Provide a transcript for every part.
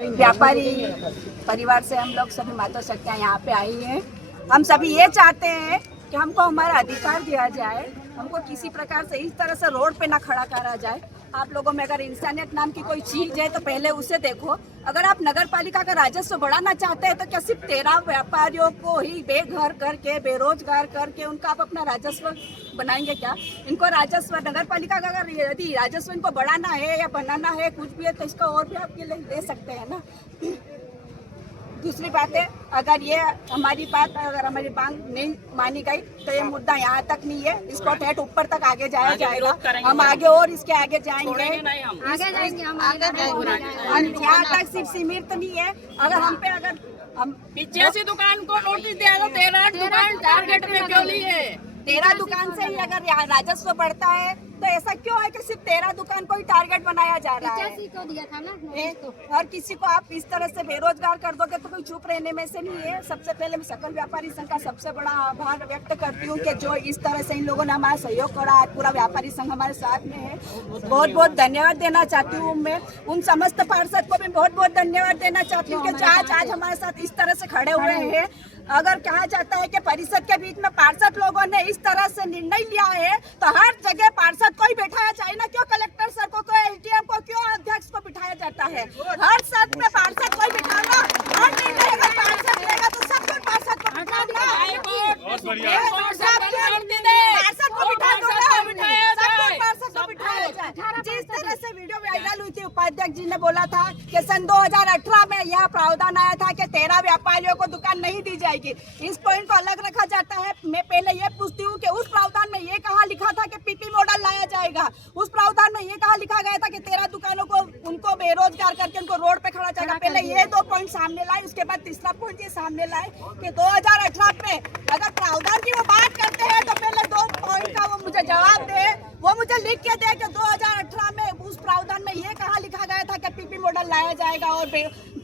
व्यापारी परिवार से हम लोग सभी माता शक्तियाँ यहाँ पे आई हैं। हम सभी ये चाहते हैं कि हमको हमारा अधिकार दिया जाए, हमको किसी प्रकार से इस तरह से रोड पे ना खड़ा करा जाए। आप लोगों में अगर इंसानियत नाम की कोई चीज़ है तो पहले उसे देखो। अगर आप नगर पालिका का राजस्व बढ़ाना चाहते हैं तो क्या सिर्फ 13 व्यापारियों को ही बेघर करके बेरोजगार करके उनका आप अपना राजस्व बनाएंगे क्या? इनको राजस्व नगर पालिका का अगर यदि राजस्व इनको बढ़ाना है या बनाना है कुछ भी है तो इसका और भी आपके लिए दे सकते हैं ना। दूसरी बात है, अगर ये हमारी मांग नहीं मानी गई तो ये मुद्दा यहाँ तक नहीं है, इसको ठेठ ऊपर तक आगे जाया जाएगा। हम आगे और इसके आगे जाएंगे, यहाँ तक सिर्फ सीमित नहीं है। अगर हम पे अगर हम 85 दुकान को नोटिस दिया तो 13 दुकान टारगेट में क्यों ली है? 13 दुकान से ही अगर यहाँ राजस्व बढ़ता है तो ऐसा क्यों है कि सिर्फ 13 दुकान को ही टारगेट बनाया जा रहा है? को दिया था ना हर किसी को आप इस तरह से बेरोजगार कर दोगे तो कोई चुप रहने में से नहीं है। सबसे पहले मैं सकल व्यापारी संघ का सबसे बड़ा आभार व्यक्त करती हूँ कि जो इस तरह से इन लोगों ने हमारा सहयोग करा, आज पूरा व्यापारी संघ हमारे साथ में है। बहुत बहुत धन्यवाद देना चाहती हूँ मैं उन समस्त पार्षद को भी बहुत बहुत धन्यवाद देना चाहती हूँ कि आज हमारे साथ इस तरह से खड़े हुए हैं। अगर कहा जाता है कि परिषद के बीच में पार्षद लोगों ने इस तरह से निर्णय लिया है तो हर जगह पार्षद को ही बैठाया चाहिए ना। क्यों कलेक्टर सर को, क्यों एसडीएम को, क्यों अध्यक्ष को बिठाया जाता है? हर सद में पार्षद को ही बिठाना। हर निर्णय अगर पार्षद लेगा तो सब कोई पार्षद को बिठाना। पार्षद को बिठा दो, पार्षद को बिठाया जाए। जिस तरह से वीडियो वायरल हुई थी, उपाध्यक्ष जी ने बोला था कि सन 2018 में यह प्रावधान आया था कि 13 व्यापारियों को दुकान नहीं दी जाएगी। इस पॉइंट को अलग रखा जाता है। मैं पहले ये पूछती हूँ कि उस प्रावधान में ये कहाँ लिखा था कि पीपी मॉडल लाया जाएगा? उस प्रावधान में ये कहाँ लिखा गया था कि 13 दुकानों को उनको बेरोजगार करके उनको रोड पे खड़ा जाएगा? पहले ये 2 पॉइंट सामने लाए, उसके बाद तीसरा पॉइंट ये सामने लाए कि 2018 में अगर प्रावधान की वो बात करते हैं तो पहले 2 पॉइंट का वो मुझे जवाब दे, वो मुझे लिख के दे कि 2018 में उस प्रावधान में ये कहाँ लिखा गया था कि पीपी मॉडल लाया जाएगा और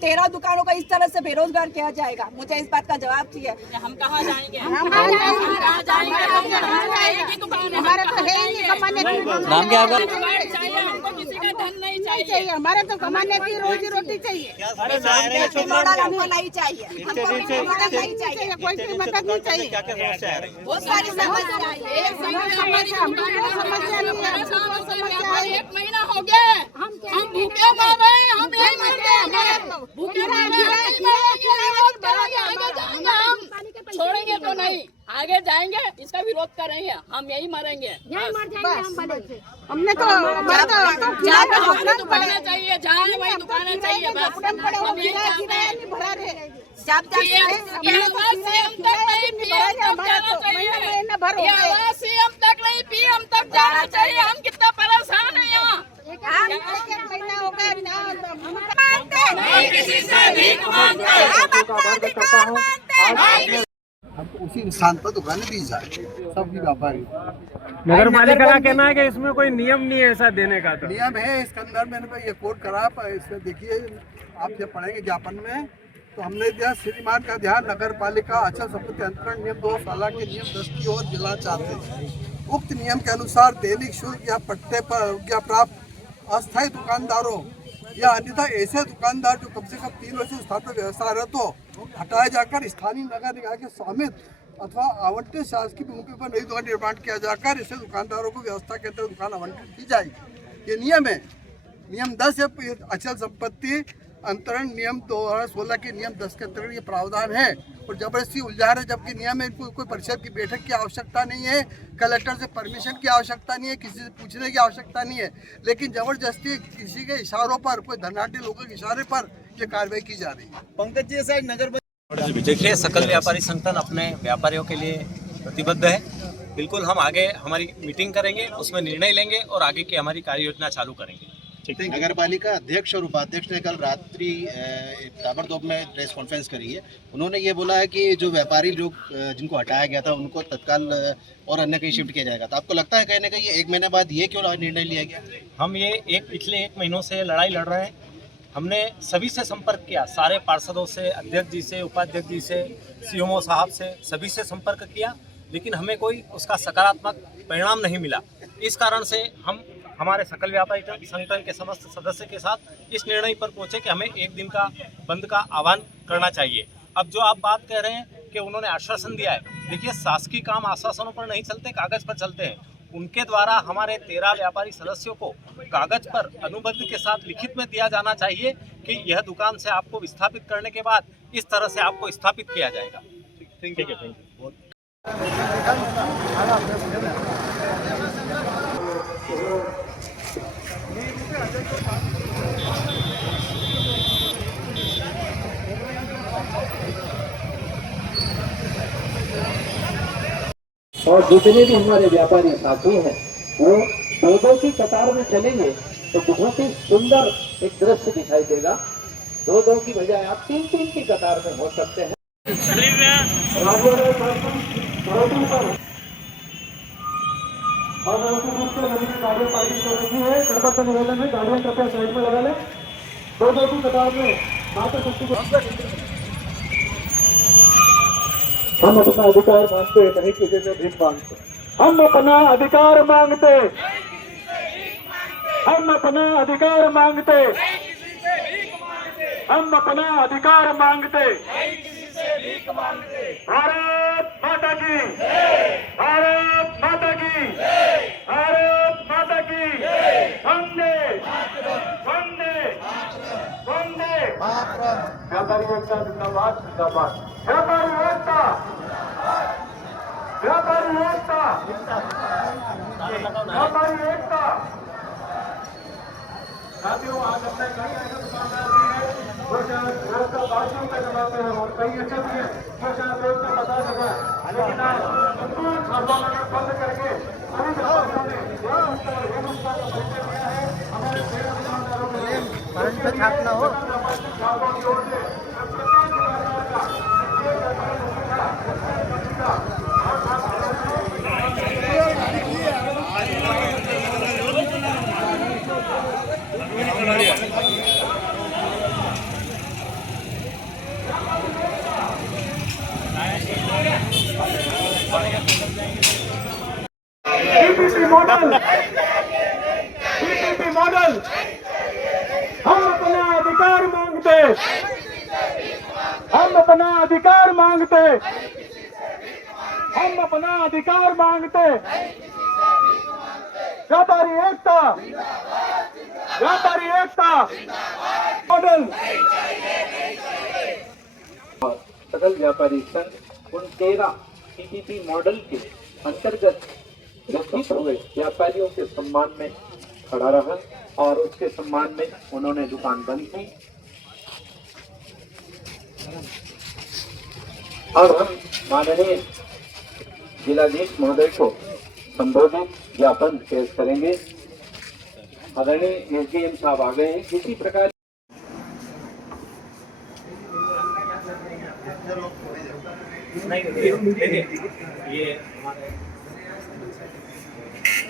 13 दुकानों को इस तरह से बेरोजगार किया जाएगा। मुझे इस बात का जवाब चाहिए। हम कहाँ जाएंगे? नाम क्या होगा? हमको किसी का धन नहीं चाहिए, हमारे तो कमाने की रोजी रोटी चाहिए। मॉडल हमको नहीं चाहिए, हमको पीपी मॉडल नहीं चाहिए, कोई मदद नहीं चाहिए। बहुत सारी समस्या है। एक महीना हो गया, हम भूखे मर रहे हैं, हम यही मर गए, भूखे मर रहे हैं। आगे जाएंगे, हम छोड़ेंगे तो नहीं, आगे जाएंगे, इसका विरोध करेंगे, हम यही मरेंगे, यही मर जाएंगे हम बड़े। हमने तो जहाँ पे हमें दुकानें चाहिए, जहाँ वही दुकानें चाहिए, बस हम यही चाहते हैं। जब सीएम तक नहीं, पीएम तक जाना चाहिए। हम कितना परेशान हैं यहाँ। हमको उसी स्थान पर दुकानें दी जाए सबकी व्यापारी। नगर पालिका का कहना है कि इसमें कोई नियम नहीं है ऐसा देने का। तो नियम है इसके अंदर, मैंने ये कोड करा, इसमें देखिए आप जब पढ़ेंगे ज्ञापन में तो हमने दिया श्रीमान का ध्यान नगर पालिका अचल संपत्ति अंतरण नियम 2 साल के नियम 10 की ओर दिलाना चाहते हैं। उक्त नियम के अनुसार दैनिक शुल्क या पट्टे पर या प्राप्त अस्थायी दुकानदारों या अन्यथा ऐसे दुकानदार जो कम से कम 3 वर्ष से स्थान पर व्यवसायरत हो हटाए जाकर स्थानीय नगर निकाय के स्वामित्व अथवा आवंटित शासकीय भूमि पर नई दुकान निर्माण किया जाकर ऐसे दुकानदारों को व्यवस्था के अंतर्गत दुकान आवंटित की जाएगी। ये नियम है। नियम 10 है अचल संपत्ति अंतरण नियम 2016 के नियम 10 के अंतर्गत ये प्रावधान है और जबरदस्ती उलझा रहे, जबकि नियम में कोई परिषद की बैठक की आवश्यकता नहीं है, कलेक्टर से परमिशन की आवश्यकता नहीं है, किसी से पूछने की आवश्यकता नहीं है, लेकिन जबरदस्ती किसी के इशारों पर, कोई धनाढ़ी लोगों के इशारे पर ये कार्रवाई की जा रही है। पंकज जी साहब, नगर देखिए, सकल व्यापारी संगठन अपने व्यापारियों के लिए प्रतिबद्ध है। बिल्कुल हम आगे हमारी मीटिंग करेंगे, उसमें निर्णय लेंगे और आगे की हमारी कार्य योजना चालू करेंगे। नगर पालिका अध्यक्ष और उपाध्यक्ष ने कल रात्रि ताबड़तोड़ में प्रेस कॉन्फ्रेंस करी है। उन्होंने ये बोला है कि जो व्यापारी लोग जिनको हटाया गया था उनको तत्काल और अन्य कहीं शिफ्ट किया जाएगा। तो आपको लगता है कहीं ना कहीं 1 महीने बाद ये क्यों निर्णय लिया गया? हम ये पिछले 1 महीनों से लड़ाई लड़ रहे हैं। हमने सभी से संपर्क किया, सारे पार्षदों से, अध्यक्ष जी से, उपाध्यक्ष जी से, सीएमओ साहब से, सभी से संपर्क किया, लेकिन हमें कोई उसका सकारात्मक परिणाम नहीं मिला। इस कारण से हम हमारे सकल व्यापारी संगठन के समस्त सदस्य के साथ इस निर्णय पर पहुंचे कि हमें एक दिन का बंद का आह्वान करना चाहिए। अब जो आप बात कह रहे हैं कि उन्होंने आश्वासन दिया है, देखिए शासकीय काम आश्वासनों पर नहीं चलते, कागज पर चलते हैं। उनके द्वारा हमारे 13 व्यापारी सदस्यों को कागज पर अनुबंध के साथ लिखित में दिया जाना चाहिए कि यह दुकान से आपको विस्थापित करने के बाद इस तरह से आपको स्थापित किया जाएगा। Thank you. और जितने भी हमारे व्यापारी साथी हैं वो दो की कतार में चलेंगे तो बहुत ही सुंदर एक दृश्य दिखाई देगा। दो की बजाय आप तीन की कतार में हो सकते हैं। निवेदन है, गाड़ियां कृपया साइड में लगा लें। दो की कतार में हम अपना अधिकार मांगते, नहीं किसी से भीख मांगते। हम अपना अधिकार मांगते, हम अपना अधिकार मांगते, हम अपना अधिकार मांगते। भारत माता की, भारत माता की, भारत माता की। वंदे वंदे वंदे। व्यापारी एकता जिंदाबाद, जिंदाबाद। व्यापारी एकता, व्यापारी एकता, व्यापारी एकता। साथियों, आज अपने कई ऐसे दुकानदार भी हैं जो शायद रोज का 5 रुपये कमाते हैं और कई ऐसे भी हैं जो शायद रोज का 50 रुपये, लेकिन आज संपूर्ण आंदोलन बंद करके सभी व्यापारियों ने एक दूसरा का परिचय दिया है। हमारे 13 दुकानदारों ने पीपीपी मॉडल, हम अपना अधिकार मांगते, हम अपना अधिकार मांगते, हम अपना अधिकार मांगते। व्यापारी एकता, व्यापारी एकता मॉडल। सकल व्यापारी संघ उन 13 पीपीपी मॉडल के अंतर्गत गठित हुए व्यापारियों के सम्मान में खड़ा रहा और उसके सम्मान में उन्होंने दुकान बंद की। अब हम माननीय जिलाधीश महोदय को संबोधित ज्ञापन पेश करेंगे। आदरणीय एसडीएम साहब आ गए हैं। किसी प्रकार नहीं, देखिए ये हमारे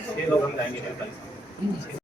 6 लोग हम जाएंगे।